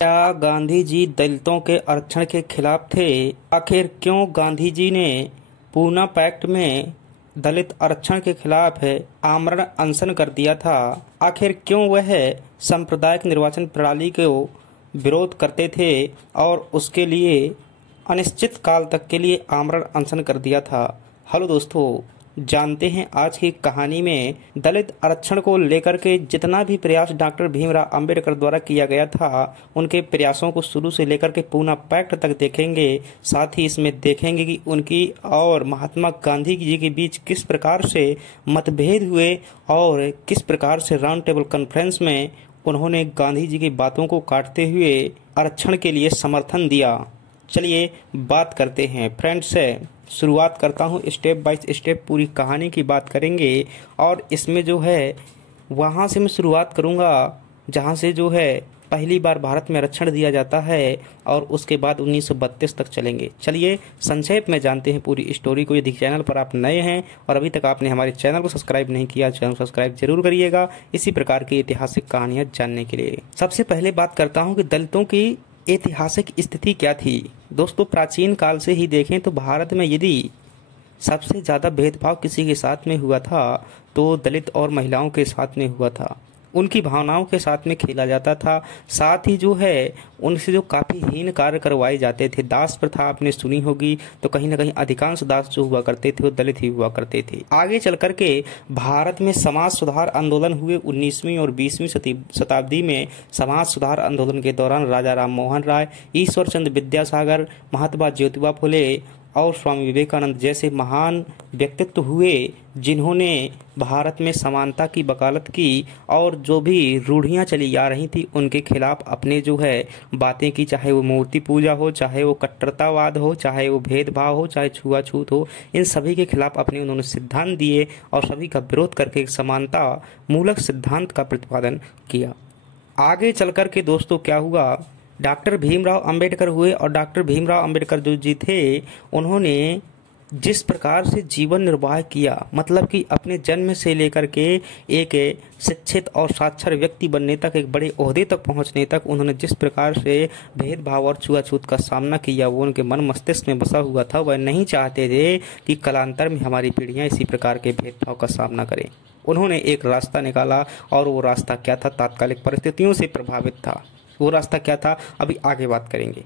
क्या गांधी जी दलितों के आरक्षण के खिलाफ थे? आखिर क्यों गांधी जी ने पूना पैक्ट में दलित आरक्षण के खिलाफ आमरण अनशन कर दिया था? आखिर क्यों वह सांप्रदायिक निर्वाचन प्रणाली को विरोध करते थे और उसके लिए अनिश्चित काल तक के लिए आमरण अनशन कर दिया था? हेलो दोस्तों, जानते हैं आज की कहानी में दलित आरक्षण को लेकर के जितना भी प्रयास डॉक्टर भीमराव अंबेडकर द्वारा किया गया था, उनके प्रयासों को शुरू से लेकर के पूना पैक्ट तक देखेंगे। साथ ही इसमें देखेंगे कि उनकी और महात्मा गांधी जी के बीच किस प्रकार से मतभेद हुए और किस प्रकार से राउंड टेबल कॉन्फ्रेंस में उन्होंने गांधी जी की बातों को काटते हुए आरक्षण के लिए समर्थन दिया। चलिए बात करते हैं फ्रेंड्स। शुरुआत करता हूँ, स्टेप बाय स्टेप पूरी कहानी की बात करेंगे और इसमें जो है वहाँ से मैं शुरुआत करूँगा जहाँ से जो है पहली बार भारत में आरक्षण दिया जाता है और उसके बाद 1932 तक चलेंगे। चलिए संक्षेप में जानते हैं पूरी स्टोरी को। यदि चैनल पर आप नए हैं और अभी तक आपने हमारे चैनल को सब्सक्राइब नहीं किया, चैनल सब्सक्राइब जरूर करिएगा इसी प्रकार की ऐतिहासिक कहानियाँ जानने के लिए। सबसे पहले बात करता हूँ कि दलितों की ऐतिहासिक स्थिति क्या थी। दोस्तों, प्राचीन काल से ही देखें तो भारत में यदि सबसे ज़्यादा भेदभाव किसी के साथ में हुआ था तो दलित और महिलाओं के साथ में हुआ था। उनकी भावनाओं के साथ में खेला जाता था। साथ ही जो है उनसे जो काफ़ी हीन कार्य करवाए जाते थे। दास प्रथा आपने सुनी होगी, तो कहीं ना कहीं अधिकांश दास जो हुआ करते थे वो दलित ही हुआ करते थे। आगे चल करके भारत में समाज सुधार आंदोलन हुए। 19वीं और 20वीं शताब्दी में समाज सुधार आंदोलन के दौरान राजा राम मोहन राय, ईश्वर चंद्र विद्यासागर, महात्मा ज्योतिबा फुले और स्वामी विवेकानंद जैसे महान व्यक्तित्व हुए जिन्होंने भारत में समानता की वकालत की और जो भी रूढ़ियां चली आ रही थी उनके खिलाफ अपने जो है बातें की। चाहे वो मूर्ति पूजा हो, चाहे वो कट्टरतावाद हो, चाहे वो भेदभाव हो, चाहे छुआछूत हो, इन सभी के खिलाफ अपने उन्होंने सिद्धांत दिए और सभी का विरोध करके समानता मूलक सिद्धांत का प्रतिपादन किया। आगे चल कर के दोस्तों क्या हुआ, डॉक्टर भीमराव अंबेडकर हुए और डॉक्टर भीमराव अंबेडकर जो जी थे उन्होंने जिस प्रकार से जीवन निर्वाह किया, मतलब कि अपने जन्म से लेकर के एक शिक्षित और साक्षर व्यक्ति बनने तक, एक बड़े ओहदे तक पहुंचने तक उन्होंने जिस प्रकार से भेदभाव और छुआछूत का सामना किया वो उनके मन मस्तिष्क में बसा हुआ था। वह नहीं चाहते थे कि कालांतर में हमारी पीढ़ियां इसी प्रकार के भेदभाव का सामना करें। उन्होंने एक रास्ता निकाला और वो रास्ता क्या था, तात्कालिक परिस्थितियों से प्रभावित था। वो रास्ता क्या था अभी आगे बात करेंगे।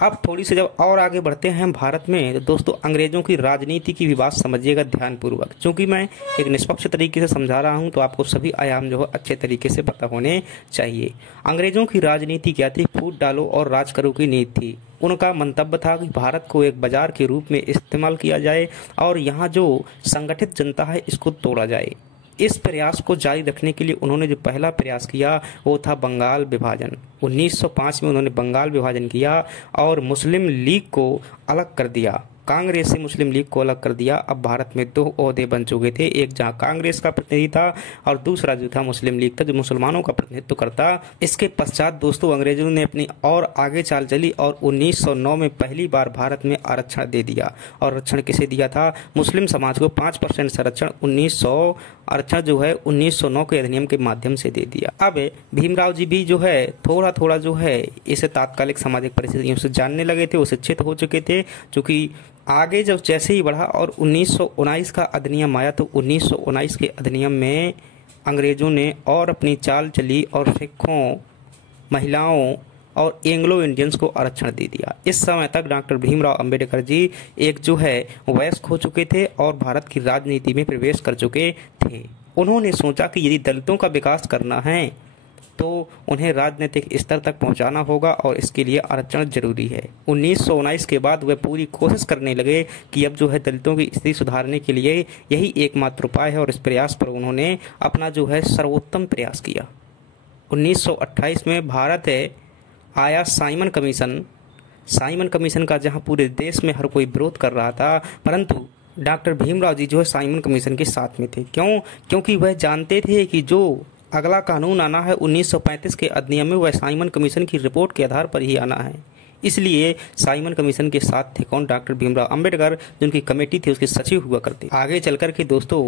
अब थोड़ी सी जब और आगे बढ़ते हैं हम भारत में, तो दोस्तों अंग्रेजों की राजनीति की भी बात समझिएगा ध्यानपूर्वक। क्योंकि मैं एक निष्पक्ष तरीके से समझा रहा हूं तो आपको सभी आयाम जो है अच्छे तरीके से पता होने चाहिए। अंग्रेजों की राजनीति क्या थी? फूट डालो और राज करो की नीति थी। उनका मंतव्य था कि भारत को एक बाजार के रूप में इस्तेमाल किया जाए और यहाँ जो संगठित जनता है इसको तोड़ा जाए। इस प्रयास को जारी रखने के लिए उन्होंने जो पहला प्रयास किया वो था बंगाल विभाजन। 1905 में उन्होंने बंगाल विभाजन किया और मुस्लिम लीग को अलग कर दिया। कांग्रेस से मुस्लिम लीग को अलग कर दिया। अब भारत में दो ओहदे बन चुके थे, एक जहां कांग्रेस का प्रतिनिधि था और दूसरा जो था मुस्लिम लीग था जो मुसलमानों का प्रतिनिधित्व करता। इसके पश्चात दोस्तों अंग्रेजों ने अपनी और आगे चाल चली और 1909 में पहली बार भारत में आरक्षण दे दिया। और आरक्षण किसे दिया था? मुस्लिम समाज को 5% संरक्षण 1900 आरक्षण जो है 1909 के अधिनियम के माध्यम से दे दिया। अब भीमराव जी भी जो है थोड़ा थोड़ा जो है इसे तात्कालिक सामाजिक परिस्थितियों से जानने लगे थे, वो शिक्षित हो चुके थे। चूंकि आगे जब जैसे ही बढ़ा और 1919 का अधिनियम आया तो 1919 के अधिनियम में अंग्रेजों ने और अपनी चाल चली और सिखों, महिलाओं और एंग्लो इंडियंस को आरक्षण दे दिया। इस समय तक डॉक्टर भीमराव अंबेडकर जी एक जो है वयस्क हो चुके थे और भारत की राजनीति में प्रवेश कर चुके थे। उन्होंने सोचा कि यदि दलितों का विकास करना है तो उन्हें राजनीतिक स्तर तक पहुंचाना होगा और इसके लिए आरक्षण जरूरी है। 1919 के बाद वे पूरी कोशिश करने लगे कि अब जो है दलितों की स्थिति सुधारने के लिए यही एकमात्र उपाय है और इस प्रयास पर उन्होंने अपना जो है सर्वोत्तम प्रयास किया। 1928 में भारत आया साइमन कमीशन। साइमन कमीशन का जहां पूरे देश में हर कोई विरोध कर रहा था, परंतु डॉक्टर भीमराव जी जो है साइमन कमीशन के साथ में थे। क्यों? क्योंकि वह जानते थे कि जो अगला कानून आना है 1935 के अधिनियम में वह साइमन कमीशन की रिपोर्ट के आधार पर ही आना है। इसलिए साइमन कमीशन के साथ थे कौन? डॉक्टर भीमराव अंबेडकर, जिनकी कमेटी थी उसके सचिव हुआ करते। आगे चलकर के दोस्तों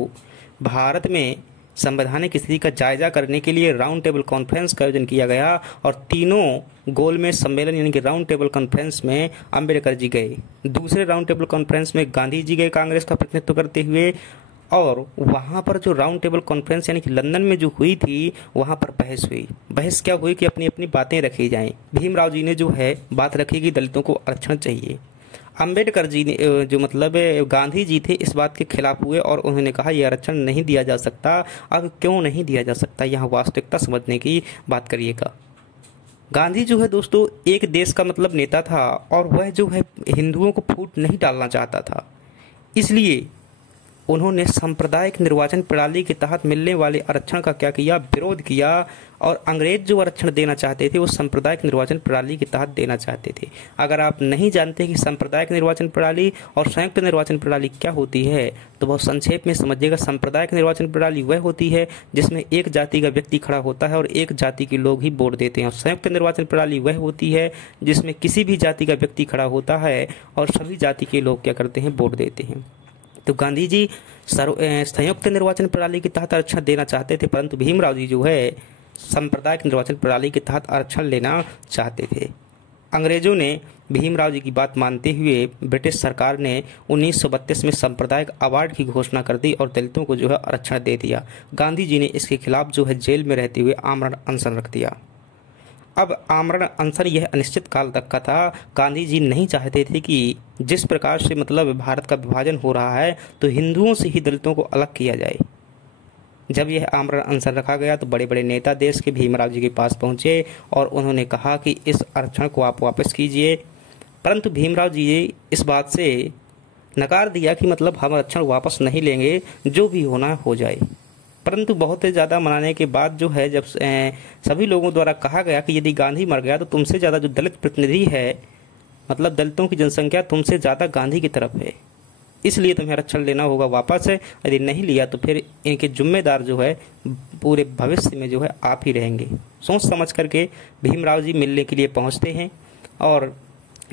भारत में संवैधानिक स्थिति का जायजा करने के लिए राउंड टेबल कॉन्फ्रेंस का आयोजन किया गया और तीनों गोलमेज सम्मेलन यानी कि राउंड टेबल कॉन्फ्रेंस में अंबेडकर जी गए। दूसरे राउंड टेबल कॉन्फ्रेंस में गांधी जी गए कांग्रेस का प्रतिनिधित्व करते हुए, और वहाँ पर जो राउंड टेबल कॉन्फ्रेंस यानी कि लंदन में जो हुई थी वहाँ पर बहस हुई। बहस क्या हुई कि अपनी अपनी बातें रखी जाएं। भीमराव जी ने जो है बात रखी कि दलितों को आरक्षण चाहिए। अंबेडकर जी ने जो मतलब गांधी जी थे इस बात के खिलाफ हुए और उन्होंने कहा यह आरक्षण नहीं दिया जा सकता। अब क्यों नहीं दिया जा सकता, यहाँ वास्तविकता समझने की बात करिएगा। गांधी जो है दोस्तों एक देश का मतलब नेता था और वह जो है हिंदुओं को फूट नहीं डालना चाहता था, इसलिए उन्होंने सांप्रदायिक निर्वाचन प्रणाली के तहत मिलने वाले आरक्षण का क्या किया, विरोध किया। और अंग्रेज जो आरक्षण देना चाहते थे वो सांप्रदायिक निर्वाचन प्रणाली के तहत देना चाहते थे। अगर आप नहीं जानते कि सांप्रदायिक निर्वाचन प्रणाली और संयुक्त निर्वाचन प्रणाली क्या होती है तो बहुत संक्षेप में समझिएगा। सांप्रदायिक निर्वाचन प्रणाली वह होती है जिसमें एक जाति का व्यक्ति खड़ा होता है और एक जाति के लोग ही वोट देते हैं, और संयुक्त निर्वाचन प्रणाली वह होती है जिसमें किसी भी जाति का व्यक्ति खड़ा होता है और सभी जाति के लोग क्या करते हैं, वोट देते हैं। तो गांधी जी संयुक्त निर्वाचन प्रणाली के तहत आरक्षण देना चाहते थे, परंतु भीमराव जी जो है सांप्रदायिक निर्वाचन प्रणाली के तहत आरक्षण लेना चाहते थे। अंग्रेजों ने भीमराव जी की बात मानते हुए ब्रिटिश सरकार ने 1932 में सांप्रदायिक अवार्ड की घोषणा कर दी और दलितों को जो है आरक्षण दे दिया। गांधी जी ने इसके खिलाफ जो है जेल में रहते हुए आमरण अनशन रख दिया। अब आमरण अनशन यह अनिश्चित काल तक का था। गांधी जी नहीं चाहते थे कि जिस प्रकार से मतलब भारत का विभाजन हो रहा है तो हिंदुओं से ही दलितों को अलग किया जाए। जब यह आमरण अनशन रखा गया तो बड़े बड़े नेता देश के भीमराव जी के पास पहुंचे और उन्होंने कहा कि इस आरक्षण को आप वापस कीजिए, परंतु भीमराव जी इस बात से नकार दिया कि मतलब हम आरक्षण वापस नहीं लेंगे, जो भी होना हो जाए। परंतु बहुत ज़्यादा मनाने के बाद जो है जब सभी लोगों द्वारा कहा गया कि यदि गांधी मर गया तो तुमसे ज़्यादा जो दलित प्रतिनिधि है, मतलब दलितों की जनसंख्या तुमसे ज़्यादा गांधी की तरफ है, इसलिए तुम्हें आरक्षण लेना होगा वापस है। यदि नहीं लिया तो फिर इनके जिम्मेदार जो है पूरे भविष्य में जो है आप ही रहेंगे। सोच समझ करके भीमराव जी मिलने के लिए पहुँचते हैं और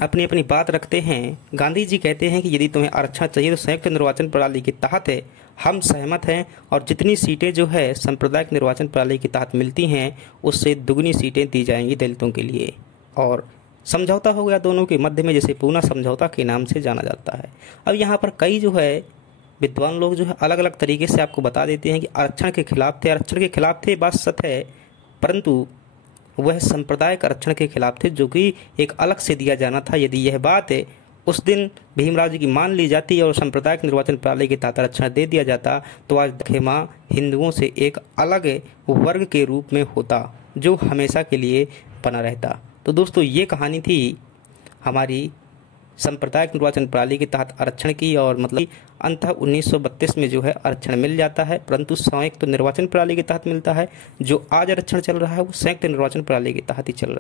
अपनी अपनी बात रखते हैं। गांधी जी कहते हैं कि यदि तुम्हें आरक्षण चाहिए तो संयुक्त निर्वाचन प्रणाली के तहत है, हम सहमत हैं, और जितनी सीटें जो है सांप्रदायिक निर्वाचन प्रणाली के तहत मिलती हैं उससे दुगनी सीटें दी जाएंगी दलितों के लिए। और समझौता हो गया दोनों के मध्य में, जैसे पूना समझौता के नाम से जाना जाता है। अब यहाँ पर कई जो है विद्वान लोग जो है अलग अलग तरीके से आपको बता देते हैं कि आरक्षण के खिलाफ थे। आरक्षण के खिलाफ थे बात सत्य है, परंतु वह सांप्रदायिक आरक्षण के खिलाफ थे जो कि एक अलग से दिया जाना था। यदि यह बात है उस दिन भीमराव जी की मान ली जाती और सांप्रदायिक निर्वाचन प्रणाली के तहत आरक्षण दे दिया जाता तो आज खेमा हिंदुओं से एक अलग वर्ग के रूप में होता जो हमेशा के लिए बना रहता। तो दोस्तों ये कहानी थी हमारी सांप्रदायिक निर्वाचन प्रणाली के तहत आरक्षण की, और मतलब अंततः 1932 में जो है आरक्षण मिल जाता है, परंतु संयुक्त निर्वाचन प्रणाली के तहत मिलता है। जो आज आरक्षण चल रहा है वो संयुक्त निर्वाचन प्रणाली के तहत ही चल रहा है।